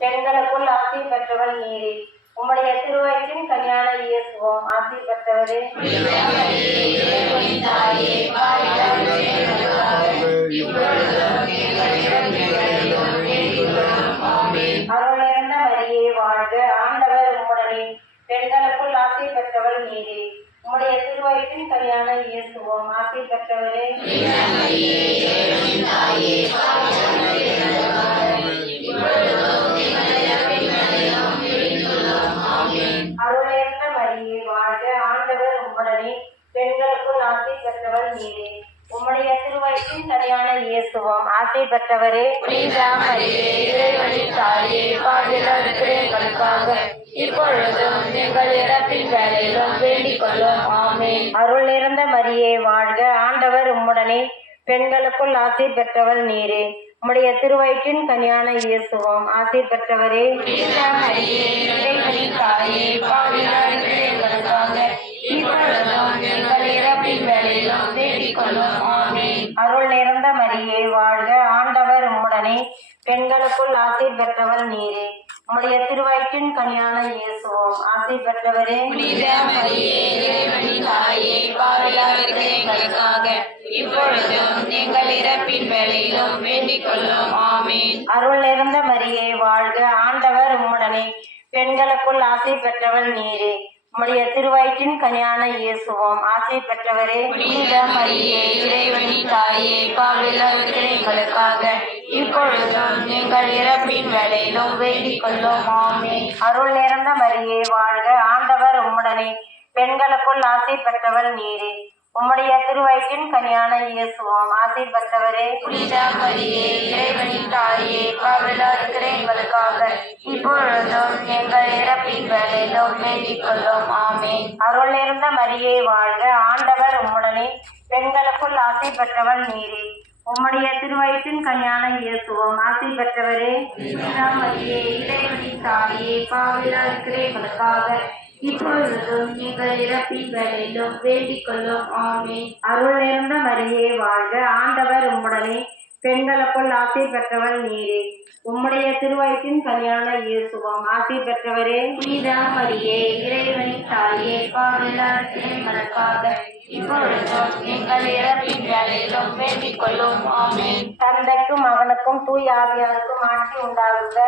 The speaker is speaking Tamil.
பெண்களுக்குள் ஆசி பெற்றவள் நீரே. உம்முடைய திருவயிற்றின் கனியான இயேசுவும் ஆசி பெற்றவரே. அருள் நிறைந்த மரியே வாழ்க, ஆண்டவர் உம்முடனே. பெண்களுக்குள் ஆசி பெற்றவள் நீரே. உம்முடைய திருவயிற்றின் கனியான இயேசுவும் ஆசி பெற்றவரே. அருள் நிறைந்த மரியே வாழ்க, ஆண்டவர் உம்முடனே. பெண்களுக்குள் ஆசி பெற்றவள் நீரே. உம்முடைய திருவயிற்றின் கனியான இயேசுவும் ஆசி பெற்றவரே. இப்பொழுதும் எங்கள் இறப்பின் வேளையிலும் வேண்டிக் கொள்ளும். ஆமென். அருள் நிறைந்த மரியே வாழ்க, ஆண்டவர் உம்முடனே. பெண்களுக்குள் ஆசி பெற்றவள் நீரே. உம்முடைய திருவயிற்றின் கனியான இயேசுவும் ஆசி பெற்றவரே. இறைவனின் தாயே, பாவிகளாய் இருக்கிற எங்களுக்காக இப்பொழுதும் எங்கள் இறப்பின் வேளையிலும் வேண்டிக் கொள்ளும். ஆமென். அருள் நிறைந்த மரியே வாழ்க, ஆண்டவர் உம்முடனே. பெண்களுக்குள் ஆசி பெற்றவள் நீரே. உம்முடைய திருவயிற்றின் கனியான இயேசுவும் ஆசி பெற்றவரே. இறைவனின் தாயே, பாவிகளாய் இருக்கிற எங்களுக்காக இப்பொழுதும் எங்கள் இறப்பின் வேளையிலும் வேண்டிக் கொள்ளும். ஆமென். அருள் நிறைந்த மரியே வாழ்க, ஆண்டவர் உம்முடனே. பெண்களுக்குள் ஆசி பெற்றவள் நீரே. உம்முடைய திருவயிற்றின் கனியான இயேசுவும் ஆசி பெற்றவரே. இறைவனின் தாயே, பாவிகளாய் இருக்கிற எங்களுக்காக இப்பொழுதும் எங்கள் இறப்பின் வேளையிலும் வேண்டிக் கொள்ளும். ஆமென். அருள் நிறைந்த மரியே வாழ்க, ஆண்டவர் உம்முடனே. பெண்களுக்குள் ஆசி பெற்றவள் நீரே. உம்முடைய திருவயிற்றின் கனியான இயேசுவும் ஆசி பெற்றவரே. இறைவனின் தாயே, பாவிகளாய் இருக்கிற எங்களுக்காக இப்பொழுதும் எங்கள் இறப்பின் வேளையிலும் வேண்டிக் கொள்ளும். ஆமென். அருள் நிறைந்த மரியே வாழ்க, ஆண்டவர் உம்முடனே. பெண்களுக்குள் ஆசி பெற்றவள் நீரே. உம்முடைய திருவயிற்றின் கனியான இயேசுவும் ஆசி பெற்றவரே. இறைவனின் தாயே, பாவிகளாய் இருக்கிற எங்களுக்காக இப்பொழுதும் எங்கள் இறப்பின் வேளையிலும் வேண்டிக் கொள்ளும். ஆமென். அருள் நிறைந்த மரியே வாழ்க, ஆண்டவர் உம்முடனே. பெண்களுக்குள் ஆசி பெற்றவள் நீரே. உம்முடைய திருவயிற்றின் கனியான இயேசுவும் ஆசி பெற்றவரே. இறைவனின் தாயே, பாவிகளாய் இருக்கிற எங்களுக்காக இப்பொழுதும் எங்கள் இறப்பின் வேளையிலும் வேண்டிக் கொள்ளும். ஆமென். தந்தைக்கும் மகனுக்கும் தூய ஆவியாருக்கும் ஆட்சி உண்டாகுக.